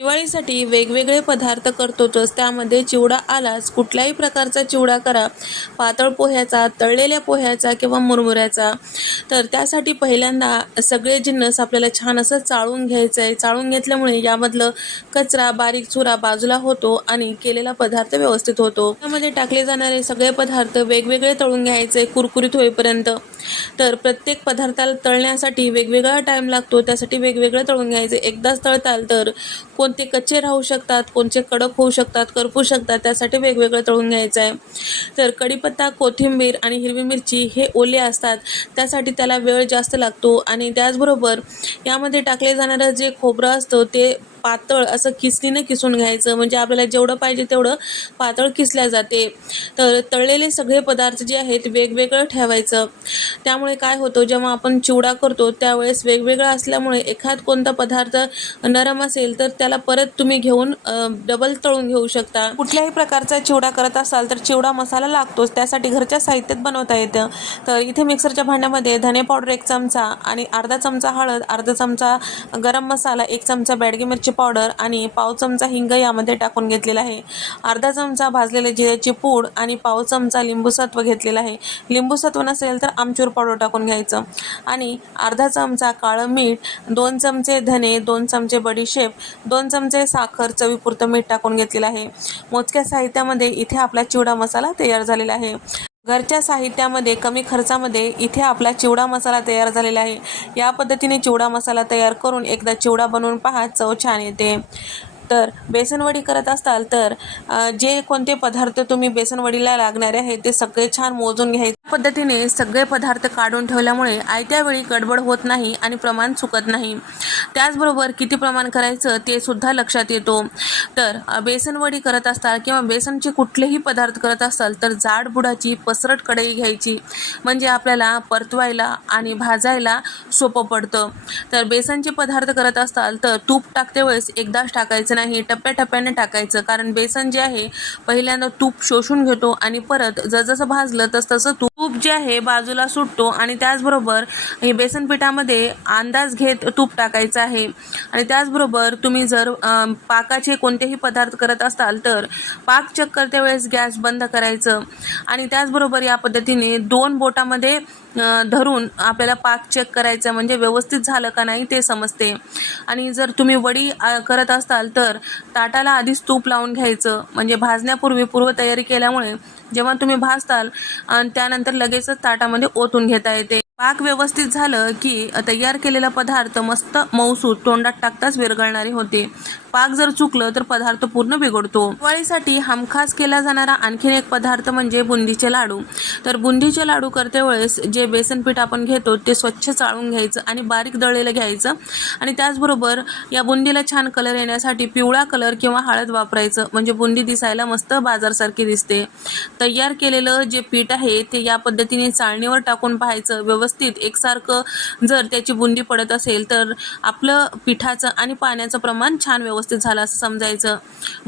दिवाळीसाठी वेगवेगळे पदार्थ करतोच, त्यामध्ये चिवडा आलाच. कुठल्याही प्रकारचा चिवडा करा, पातळ पोह्याचा, तळलेल्या पोह्याचा किंवा मुरमुऱ्याचा. तर त्यासाठी पहिल्यांदा सगळे जिन्नस आपल्याला छान असं चाळून घ्यायचं आहे. चाळून घेतल्यामुळे यामधलं कचरा, बारीक चुरा बाजूला होतो आणि केलेला पदार्थ व्यवस्थित होतो. त्यामध्ये टाकले जाणारे सगळे पदार्थ वेगवेगळे तळून घ्यायचे कुरकुरीत होईपर्यंत. तर प्रत्येक पदार्थाला तळण्यासाठी वेगवेगळा टाईम लागतो, त्यासाठी वेगवेगळं तळून घ्यायचे. एकदाच तळताल तर कोणते कच्चे राहू शकतात, कोणते कडक होऊ शकतात, करपू शकतात, त्यासाठी वेगवेगळं तळून घ्यायचं आहे. तर कढीपत्ता, कोथिंबीर आणि हिरवी मिरची हे ओले असतात, त्यासाठी त्याला वेळ जास्त लागतो. आणि त्याचबरोबर यामध्ये टाकले जाणारं जे खोबरं असतं ते पातळ असं किसणीने किसून घ्यायचं, म्हणजे आपल्याला जेवढं पाहिजे तेवढं पातळ किसल्या जाते. तर तळलेले सगळे पदार्थ जे आहेत वेगवेगळं ठेवायचं. त्यामुळे काय होतं, जेव्हा आपण चिवडा करतो त्यावेळेस वेगवेगळा असल्यामुळे एखाद कोणता पदार्थ नरम असेल तर त्याला परत तुम्ही घेऊन डबल तळून घेऊ शकता. कुठल्याही प्रकारचा चिवडा करत असाल तर चिवडा मसाला लागतोच, त्यासाठी घरच्या साहित्यात बनवता येतं. तर इथे मिक्सरच्या भांड्यामध्ये धने पावडर 1 चमचा आणि अर्धा चमचा हळद, अर्धा चमचा गरम मसाला, 1 चमचा बॅडगी मिरची पावडर आणि पाव चमचा हिंग यामध्ये टाकून घेतलेला आहे. अर्धा चमचा भाजलेले जिऱ्याची पूड आणि पाव चमचा लिंबूसत्व घेतलेलं आहे. लिंबूसत्व नसेल तर आमचूर पावडर टाकून घ्यायचं आणि अर्धा चमचा काळं मीठ, 2 चमचे धने, 2 चमचे बडीशेप, 2 चमचे साखर, चवीपुरतं मीठ टाकून घेतलेलं आहे. मोजक्या साहित्यामध्ये इथे आपला चिवडा मसाला तयार झालेला आहे. घरच्या साहित्यामध्ये कमी खर्चामध्ये इथे आपला चिवडा मसाला तयार झालेला आहे. या पद्धतीने चिवडा मसाला तयार करून एकदा चिवडा बनवून पहा, चव छान येते. तर बेसनवडी करत असाल तर जे कोणते पदार्थ तुम्ही बेसनवडीला लागणारे आहेत ते सगळे छान मोजून घ्यायचे. पद्धतीने सगळे पदार्थ काढून ठेवल्यामुळे आयत्या वेळी गडबड होत नाही आणि प्रमाण चुकत नाही. त्याचबरोबर किती प्रमाण करायचं ते सुद्धा लक्षात येतो. तर बेसनवडी करत असताल किंवा बेसनचे कुठलेही पदार्थ करत असाल तर जाड बुडाची पसरट कढई घ्यायची, म्हणजे आपल्याला परतवायला आणि भाजायला सोपं पडतं. तर बेसनचे पदार्थ करत असाल तर तूप टाकते वेळेस एकदाच टाकायचं नाही, टप्प्याटप्प्याने टाकायचं, कारण बेसन जे आहे पहिल्यांदा तूप शोषून घेतो आणि परत जसजसं भाजलं तसं तूप जे आहे बाजूला सुटतो. आणि त्याचबरोबर हे बेसन पिठामध्ये अंदाज घेत तूप टाकायचं आहे. आणि त्याचबरोबर तुम्ही जर पाकाचे कोणतेही पदार्थ करत असाल तर पाक चेक करते वेळेस गॅस बंद करायचं. आणि त्याचबरोबर या पद्धतीने 2 बोटामध्ये धरून आपल्याला पाक चेक करायचा, म्हणजे व्यवस्थित झालं का नाही ते समजते. आणि जर तुम्ही वडी करत असाल तर ताटाला आधीच तूप लावून घ्यायचं, म्हणजे भाजण्यापूर्वी पूर्वतयारी केल्यामुळे जेव्हा तुम्ही भाजताल आणि त्यानंतर लगेचच ताटामध्ये ओतून घेता येते. पाक व्यवस्थित झालं की तयार केलेला पदार्थ मस्त मऊसूत तोंडात टाकताच विरघळणारे होते. पाक जर चुकलं तर पदार्थ पूर्ण बिघडतो. दिवाळीसाठी हमखास केला जाणारा आणखीन एक पदार्थ म्हणजे बुंदीचे लाडू. तर बुंदीचे लाडू करते वेळेस जे बेसन पीठ आपण घेतो ते स्वच्छ चाळून घ्यायचं आणि बारीक दळलेलं घ्यायचं. आणि त्याचबरोबर या बुंदीला छान कलर येण्यासाठी पिवळा कलर किंवा हळद वापरायचं, म्हणजे बुंदी दिसायला मस्त बाजारसारखी दिसते. तयार केलेलं जे पीठ आहे ते या पद्धतीने चाळणीवर टाकून पाहायचं. व्यवस्थित एकसारखं जर त्याची बुंदी पडत असेल तर आपलं पिठाचं आणि पाण्याचं प्रमाण छान व्यवस्थित झालं असं समजायचं.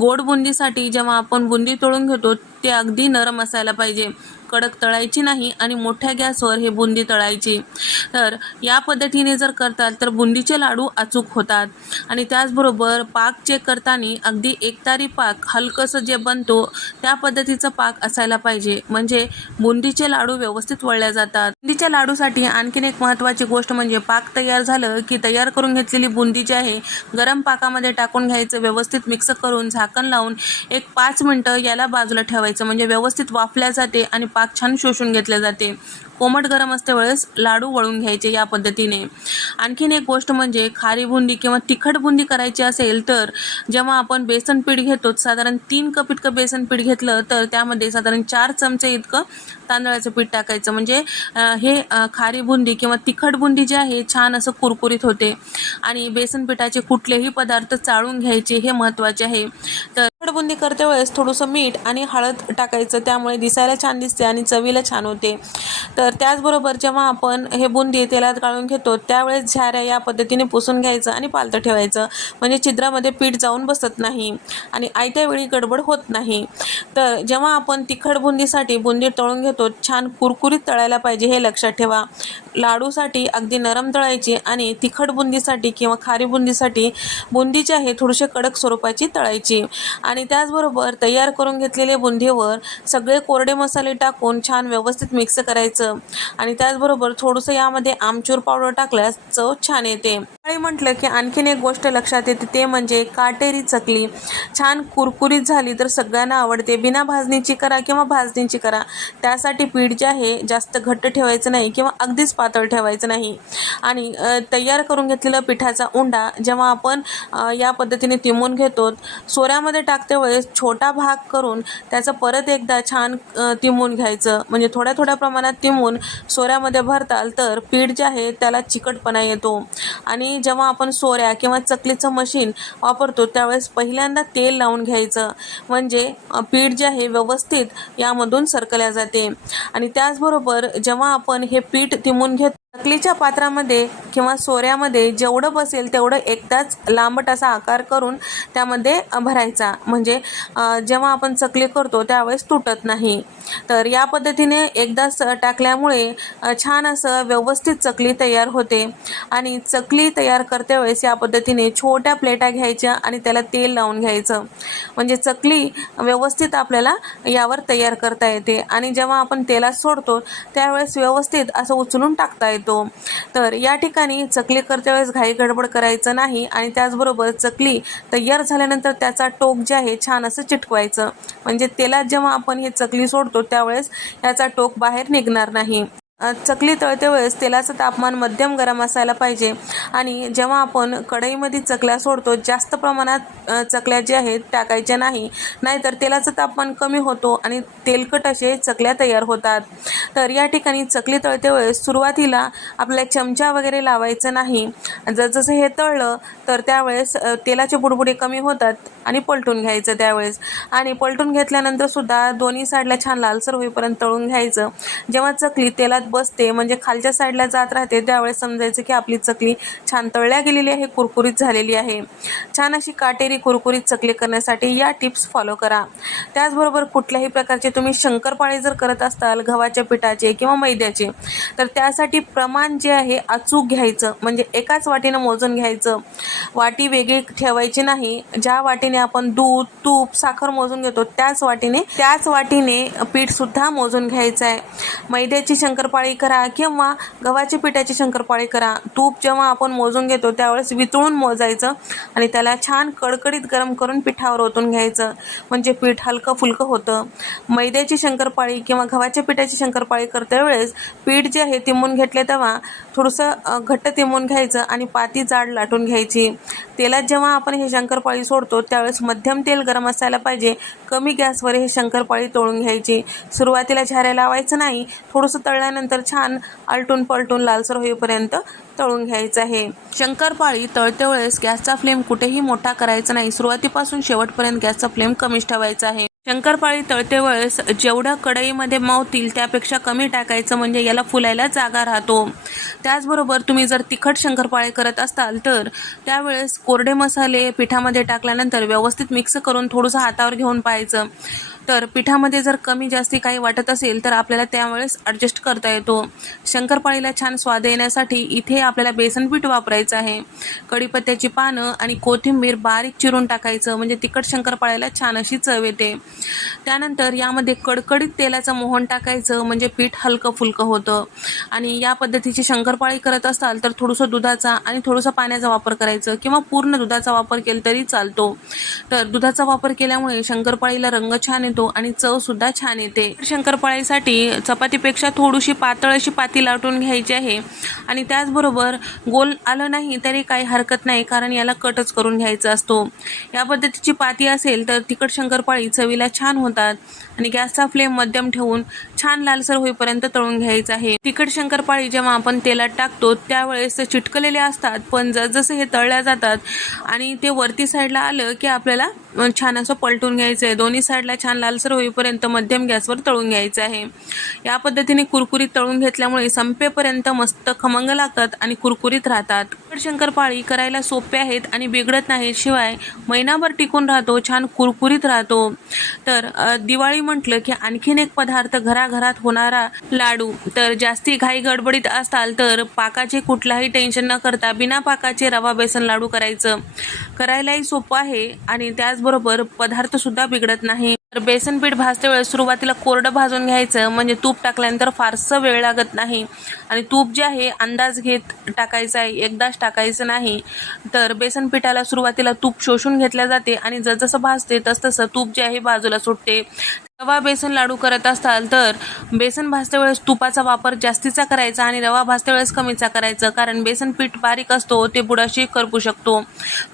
गोड बुंदीसाठी जेव्हा आपण बुंदी तळून घेतो ते अगदी नरम असायला पाहिजे, कडक तळायची नाही आणि मोठ्या गॅसवर हे बुंदी तळायची. तर या पद्धतीने जर करताल तर बुंदीचे लाडू अचूक होतात. आणि त्याचबरोबर पाक चेक करताना अगदी एकतारी पाक हलकंसं जे बनतो त्या पद्धतीचा पाक असायला पाहिजे, म्हणजे बुंदीचे लाडू व्यवस्थित वळल्या जातात. बुंदीच्या लाडूसाठी आणखीन एक महत्त्वाची गोष्ट म्हणजे पाक तयार झालं की तयार करून घेतलेली बुंदी जी आहे गरम पाकामध्ये टाकून घ्यायचं, व्यवस्थित मिक्स करून झाकण लावून एक 5 मिनटं याला बाजूला ठेवायचं, म्हणजे व्यवस्थित वाफल्या जाते आणि पाक छान शोषून घेतले जाते. कोमट गरम असते वेळेस लाडू वळून घ्यायचे या पद्धतीने. आणखीन एक गोष्ट म्हणजे खारी बुंदी किंवा तिखट बुंदी करायची असेल तर जेव्हा आपण बेसन पीठ घेतो, साधारण 3 कप इतकं बेसन पीठ घेतलं तर त्यामध्ये साधारण 4 चमचे इतकं तांदळाचं पीठ टाकायचं, म्हणजे हे खारी बुंदी किंवा तिखट बुंदी जी आहे छान असं कुरकुरीत होते. आणि बेसन पिठाचे कुठलेही पदार्थ चाळून घ्यायचे हे महत्त्वाचे आहे. तर तिखट बुंदी करते वेळेस थोडंसं मीठ आणि हळद टाकायचं, त्यामुळे दिसायला छान दिसते आणि चवीला छान होते. तर त्याचबरोबर जेव्हा आपण हे बुंदी तेलात गाळून घेतो त्यावेळेस झाऱ्या या पद्धतीने पुसून घ्यायचं आणि पालतं ठेवायचं, म्हणजे छिद्रामध्ये पीठ जाऊन बसत नाही आणि आयत्या वेळी गडबड होत नाही. तर जेव्हा आपण तिखट बुंदीसाठी बुंदी तळून घेतो छान कुरकुरीत तळायला पाहिजे हे लक्षात ठेवा. लाडूसाठी अगदी नरम तळायची आणि तिखट बुंदीसाठी किंवा खारी बुंदीसाठी बुंदी जी आहे थोडीशी कडक स्वरूपाची तळायची. आणि त्याचबरोबर तयार करून घेतलेले बुंदीवर सगळे कोरडे मसाले टाकून छान व्यवस्थित मिक्स करायचं. आणि त्याचबरोबर थोडंसं यामध्ये आमचूर पावडर टाकल्यास चव छान येते. दिवाळी म्हटलं की आणखीन एक गोष्ट लक्षात येते ते म्हणजे काटेरी चकली. छान कुरकुरीत झाली तर सगळ्यांना आवडते. बिना भाजणीची करा किंवा भाजणीची करा, त्यासाठी पीठ जे आहे जास्त घट्ट ठेवायचं नाही किंवा अगदीच पातळ ठेवायचं नाही. आणि तयार करून घेतलेला पिठाचा उंडा जेव्हा आपण या पद्धतीने तिमून घेतो, सोऱ्यामध्ये टाकते वेळेस छोटा भाग करून त्याचं परत एकदा छान तिमून घ्यायचं. म्हणजे थोड्या थोड्या प्रमाणात तिमून सोऱ्यामध्ये भरताल तर पीठ जे आहे त्याला चिकटपणा येतो. आणि जेव्हा आपण सोऱ्या किंवा चकलीचं मशीन वापरतो त्यावेळेस पहिल्यांदा तेल लावून घ्यायचं, म्हणजे पीठ जे आहे व्यवस्थित यामधून सरकल्या जाते. आणि त्याचबरोबर जेव्हा आपण हे पीठ तिमून घेतो, चकलीच्या पात्रामध्ये किंवा सोऱ्यामध्ये जेवढं बसेल तेवढं एकदाच लांबट असा आकार करून त्यामध्ये भरायचा, म्हणजे जेव्हा आपण चकली करतो त्यावेळेस तुटत नाही. तर या पद्धतीने एकदाच टाकल्यामुळे छान असं व्यवस्थित चकली तयार होते. आणि चकली तयार करते वेळेस या पद्धतीने छोट्या प्लेटा घ्यायच्या आणि त्याला तेल लावून घ्यायचं, म्हणजे चकली व्यवस्थित आपल्याला यावर तयार करता येते. आणि जेव्हा आपण तेलात सोडतो त्यावेळेस व्यवस्थित असं उचलून टाकता येतो. तर या ठिकाणी चकली करते वेळेस घाई गडबड करायचं नाही. आणि त्याचबरोबर चकली तयार झाल्यानंतर त्याचा टोक जे आहे छान असं चिटकवायचं, म्हणजे तेलात जेव्हा आपण हे चकली सोडतो त्यावेळेस याचा टोक बाहेर निघणार नाही. चकली तळते वेळेस तेलाचं तापमान मध्यम गरम असायला पाहिजे. आणि जेव्हा आपण कढईमध्ये चकल्या सोडतो जास्त प्रमाणात चकल्या ज्या आहेत टाकायच्या नाही, नाहीतर तेलाचं तापमान कमी होतो आणि तेलकट असे चकल्या तयार होतात. तर या ठिकाणी चकली तळते वेळेस सुरुवातीला आपल्या चमचा वगैरे लावायचं नाही. जसं हे तळलं तर त्यावेळेस तेलाचे बुडबुडे कमी होतात आणि पलटून घ्यायचं त्यावेळेस. आणि पलटून घेतल्यानंतर सुद्धा दोन्ही साईडला छान लालसर होईपर्यंत तळून घ्यायचं. जेव्हा चकली तेलात बसते म्हणजे खालच्या साईडला जात राहते त्यावेळेस समजायचं की आपली चकली छान तळल्या गेलेली आहे, कुरकुरीत झालेली आहे. छान अशी काटेरी कुरकुरीत चकली करण्यासाठी या टिप्स फॉलो करा. त्याचबरोबर कुठल्याही प्रकारचे तुम्ही शंकरपाळे जर करत असाल गव्हाच्या पिठाचे किंवा मैद्याचे, तर त्यासाठी प्रमाण जे आहे अचूक घ्यायचं, म्हणजे एकाच वाटीनं मोजून घ्यायचं. वाटी वेगळी ठेवायची नाही. ज्या वाटीने आपण दूध, तूप, साखर मोजून घेतो त्याच वाटीने पीठ सुद्धा मोजून घ्यायचं आहे. मैद्याची शंकरपाळी करा किंवा गव्हाच्या पिठाची शंकरपाळी करा, तूप जेव्हा आपण मोजून घेतो त्यावेळेस वितळून मोजायचं आणि त्याला छान कडकडीत गरम करून पिठावर ओतून घ्यायचं, म्हणजे पीठ हलकं फुलकं होतं. मैद्याची शंकरपाळी किंवा गव्हाच्या पिठाची शंकरपाळी करते वेळेस पीठ जे आहे तिमून घेतले तेव्हा थोडंसं घट्ट तिमून घ्यायचं आणि पाती जाड लाटून घ्यायची. तेलात जेव्हा आपण हे शंकरपाळी सोडतो त्यावेळेस मध्यम तेल गरम असायला पाहिजे. कमी गॅसवर हे शंकरपाळी तळून घ्यायची. सुरुवातीला झाऱ्या लावायचं नाही, थोडंसं तळल्यानंतर छान आलटून पलटून लालसर होईपर्यंत तळून घ्यायचं आहे. शंकरपाळी तळते वेळेस गॅसचा फ्लेम कुठेही मोठा करायचा नाही. सुरुवातीपासून शेवटपर्यंत गॅसचा फ्लेम कमीच ठेवायचा आहे. शंकरपाळी तळते वेळेस जेवढं कढईमध्ये मावतील त्यापेक्षा कमी टाकायचं, म्हणजे याला फुलायला जागा राहतो. त्याचबरोबर तुम्ही जर तिखट शंकरपाळे करत असाल तर त्यावेळेस कोरडे मसाले पिठामध्ये टाकल्यानंतर व्यवस्थित मिक्स करून थोडंसं हातावर घेऊन पाहायचं. तर पिठामध्ये जर कमी जास्ती काही वाटत असेल तर आपल्याला त्यावेळेस ॲडजस्ट करता येतो. शंकरपाळीला छान स्वाद येण्यासाठी इथे आपल्याला बेसन पीठ वापरायचं आहे. कढीपत्त्याची पानं आणि कोथिंबीर बारीक चिरून टाकायचं, म्हणजे तिखट शंकरपाळ्याला छान अशी चव येते. त्यानंतर यामध्ये कडकडीत तेलाचं मोहन टाकायचं, म्हणजे पीठ हलकं फुलकं होतं. आणि या पद्धतीची शंकरपाळी करत असाल तर थोडंसं दुधाचा आणि थोडंसं पाण्याचा वापर करायचं किंवा पूर्ण दुधाचा वापर केला तरी चालतो. तर दुधाचा वापर केल्यामुळे शंकरपाळीला रंग छान येतो आणि चव सुद्धा छान येते. शंकरपाळीसाठी चपातीपेक्षा थोडीशी पातळ अशी पाती लाटून घ्यायची आहे. आणि त्याचबरोबर गोल आलं नाही तरी काही हरकत नाही, कारण याला कटच करून घ्यायचा असतो. या पद्धतीची पाती असेल तर तिखट शंकरपाळी चवीला छान होतात. आणि गॅसचा फ्लेम मध्यम ठेवून छान लालसर होईपर्यंत तळून घ्यायचं आहे. तिखट शंकरपाळी जेव्हा आपण तेलात टाकतो त्यावेळेस चिटकलेले असतात, पण जसजसे हे तळल्या जातात आणि ते वरती साईडला आलं की आपल्याला छान असं पलटून घ्यायचं आहे. दोन्ही साईडला छान लालसर होईपर्यंत मध्यम गॅसवर तळून घ्यायचं आहे. या पद्धतीने कुरकुरीत तळून घेतल्यामुळे संपेपर्यंत मस्त खमंग लागतात आणि कुरकुरीत राहतात. तिखट शंकरपाळी करायला सोपे आहेत आणि बिघडत नाहीत, शिवाय महिनाभर टिकून राहतो, छान कुरकुरीत राहतो. तर दिवाळी म्हटलं की आणखीन एक पदार्थ घराघरात होणारा लाडू. तर जास्ती घाई गडबडीत असाल तर पाकाचे कुठलाही टेन्शन न करता बिना पाकाचे रवा बेसन लाडू करायलाही सोपं आहे आणि त्याचबरोबर पदार्थ सुद्धा बिघडत नाही. तर बेसन पीठ भाजते वेळेस सुरुवातीला कोरडं भाजून घ्यायचं, म्हणजे तूप टाकल्यानंतर फारसं वेळ लागत नाही आणि तूप जे आहे अंदाज घेत टाकायचं आहे, एकदाच टाकायचं नाही. तर बेसन पिठाला सुरुवातीला तूप शोषून घेतल्या जाते आणि जसजसं भाजते तसतसं तूप जे आहे बाजूला सुटते. रवा बेसन लाडू करत असाल तर बेसन भाजते वेळेस तुपाचा वापर जास्तीचा करायचा आणि रवा भाजते वेळेस कमीचा करायचा, कारण बेसन पीठ बारीक असतो, ते बुडाशी करपू शकतो.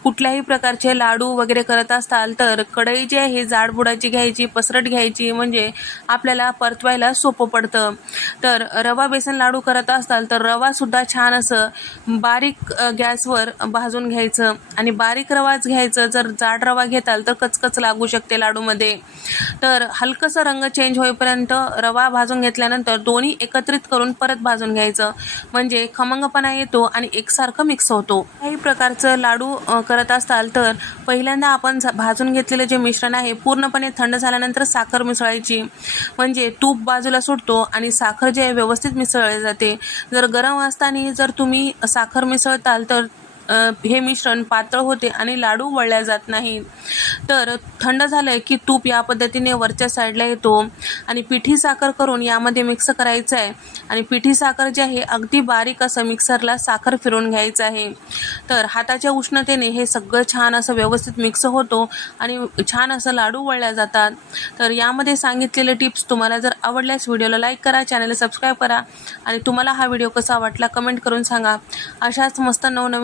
कुठल्याही प्रकारचे लाडू वगैरे करत असाल तर कढई जी आहे जाड बुडाची घ्यायची, पसरट घ्यायची, म्हणजे आपल्याला परतवायला सोपं पडतं. तर रवा बेसन लाडू करत असाल तर रवासुद्धा छान असं बारीक गॅसवर भाजून घ्यायचं आणि बारीक रवाच घ्यायचं. जर जाड रवा घेताल तर कचकच लागू शकते लाडूमध्ये. तर हलकंसं रंग चेंज होईपर्यंत रवा भाजून घेतल्यानंतर दोन्ही एकत्रित करून परत भाजून घ्यायचं, म्हणजे खमंगपणा येतो आणि एकसारखं मिक्स होतो. काही प्रकारचं लाडू करत असाल तर पहिल्यांदा आपण भाजून घेतलेलं जे मिश्रण आहे पूर्णपणे थंड झाल्यानंतर साखर मिसळायची, म्हणजे तूप बाजूला सुटतो आणि साखर जे आहे व्यवस्थित मिसळली जाते. जर गरम असताना जर तुम्ही साखर मिसळताल तर हे मिश्रण पातळ होते आणि लाडू वळल्या जात नाही. तर थंड झालं की तूप या पद्धतीने वरच्या साईडला येतो आणि पिठी साखर करून यामध्ये मिक्स करायचं आहे आणि पिठी साखर जे आहे अगदी बारीक असं मिक्सरला साखर फिरवून घ्यायचं आहे. तर हाताच्या उष्णतेने हे सगळं छान असं व्यवस्थित मिक्स होतो आणि छान असं लाडू वळल्या जातात. तर यामध्ये सांगितलेले टिप्स तुम्हाला जर आवडल्यास व्हिडिओला लाईक करा, चॅनलला सबस्क्राईब करा आणि तुम्हाला हा व्हिडिओ कसा वाटला कमेंट करून सांगा. अशाच मस्त नवनवीन